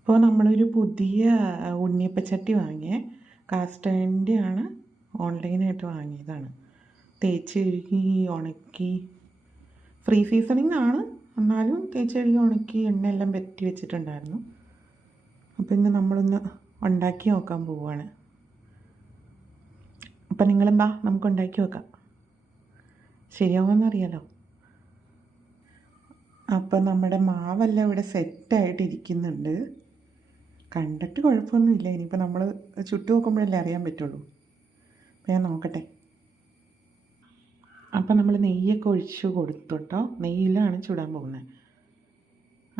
ഇപ്പോൾ നമ്മളൊരു പുതിയ ഉണ്ണിയപ്പച്ചട്ടി വാങ്ങിയേ. കാസ്റ്റ് അയണിൻ്റെയാണ്, ഓൺലൈനായിട്ട് വാങ്ങിയതാണ്. തേച്ച് കഴുകി ഉണക്കി, ഫ്രീ സീസണിങ് ആണ്, എന്നാലും തേച്ച് കഴുകി ഉണക്കി എണ്ണയെല്ലാം പറ്റി വെച്ചിട്ടുണ്ടായിരുന്നു. അപ്പോൾ ഇന്ന് നമ്മളൊന്ന് ഉണ്ടാക്കി നോക്കാൻ പോവുകയാണ്. അപ്പം നിങ്ങളെന്താ, നമുക്ക് ഉണ്ടാക്കി നോക്കാം. ശരിയാവുമെന്നറിയാലോ. അപ്പം നമ്മുടെ മാവെല്ലാം ഇവിടെ സെറ്റായിട്ട് ഇരിക്കുന്നുണ്ട്. കണ്ടിട്ട് കുഴപ്പമൊന്നുമില്ല. ഇനിയിപ്പോൾ നമ്മൾ ചുട്ട് നോക്കുമ്പോഴല്ലേ അറിയാൻ പറ്റുള്ളൂ. അപ്പോൾ ഞാൻ നോക്കട്ടെ. അപ്പം നമ്മൾ നെയ്യൊക്കെ ഒഴിച്ച് കൊടുത്തു കേട്ടോ. നെയ്യിലാണ് ചുടാൻ പോകുന്നത്.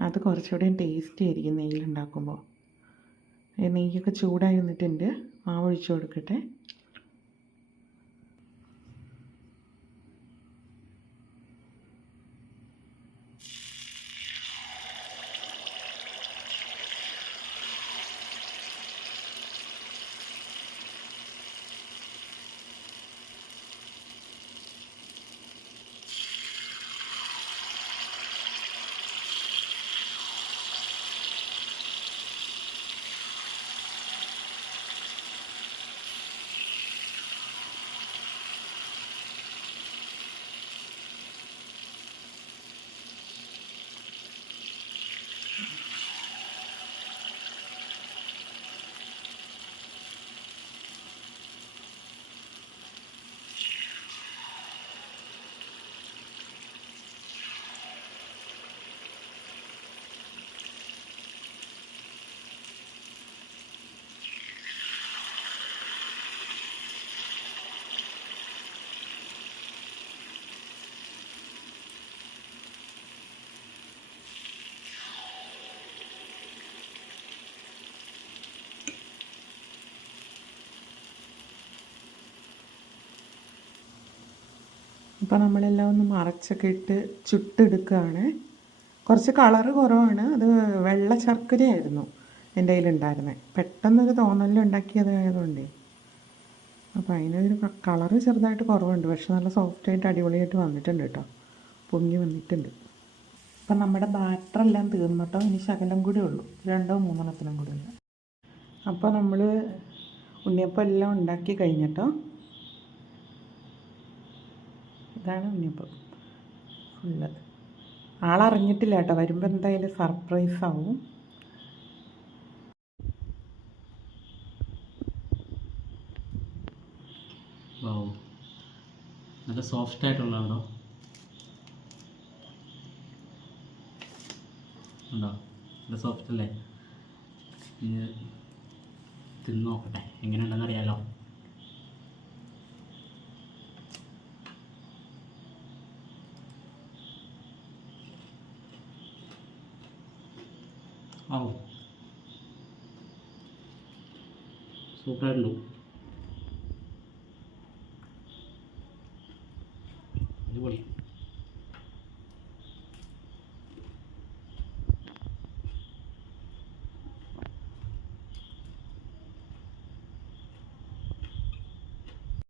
അത് കുറച്ചുകൂടി ടേസ്റ്റി ആയിരിക്കും നെയ്യിലുണ്ടാക്കുമ്പോൾ. നെയ്യൊക്കെ ചൂടായി വന്നിട്ടുണ്ട്. മാവ് ഒഴിച്ച് കൊടുക്കട്ടെ. അപ്പോൾ നമ്മളെല്ലാം ഒന്ന് മറച്ചൊക്കെ ഇട്ട് ചുട്ടെടുക്കുകയാണ്. കുറച്ച് കളറ് കുറവാണ്. അത് വെള്ള ശർക്കരയായിരുന്നു എൻ്റെ കയ്യിലുണ്ടായിരുന്നത്. പെട്ടെന്നൊരു തോന്നലുണ്ടാക്കിയതായതുകൊണ്ടേ അപ്പോൾ അതിനൊരു കളറ് ചെറുതായിട്ട് കുറവുണ്ട്. പക്ഷെ നല്ല സോഫ്റ്റായിട്ട് അടിപൊളിയായിട്ട് വന്നിട്ടുണ്ട് കേട്ടോ. പൊങ്ങി വന്നിട്ടുണ്ട്. അപ്പം നമ്മുടെ ബാറ്ററെല്ലാം തീർന്നിട്ടോ. ഇനി ശകലം കൂടി ഉള്ളൂ, 2-3 കൂടി ഉള്ളു. അപ്പോൾ നമ്മൾ ഉണ്ണിയപ്പം എല്ലാം ഉണ്ടാക്കി കഴിഞ്ഞിട്ടോ. ഇതാണ് ഉണ്ണിയപ്പം ഫുള്ള്. ആളറിഞ്ഞിട്ടില്ല കേട്ടോ. വരുമ്പോൾ എന്തായാലും സർപ്രൈസ് ആവും. നല്ല സോഫ്റ്റ് ആയിട്ടുള്ളതാണോ? ഉണ്ടോ? നല്ല സോഫ്റ്റ് അല്ലേ? തിന്ന് നോക്കട്ടെ എങ്ങനെയുണ്ടെന്ന് അറിയാലോ. സൂപ്പറായിട്ടുള്ളൂ. അടിപൊളി.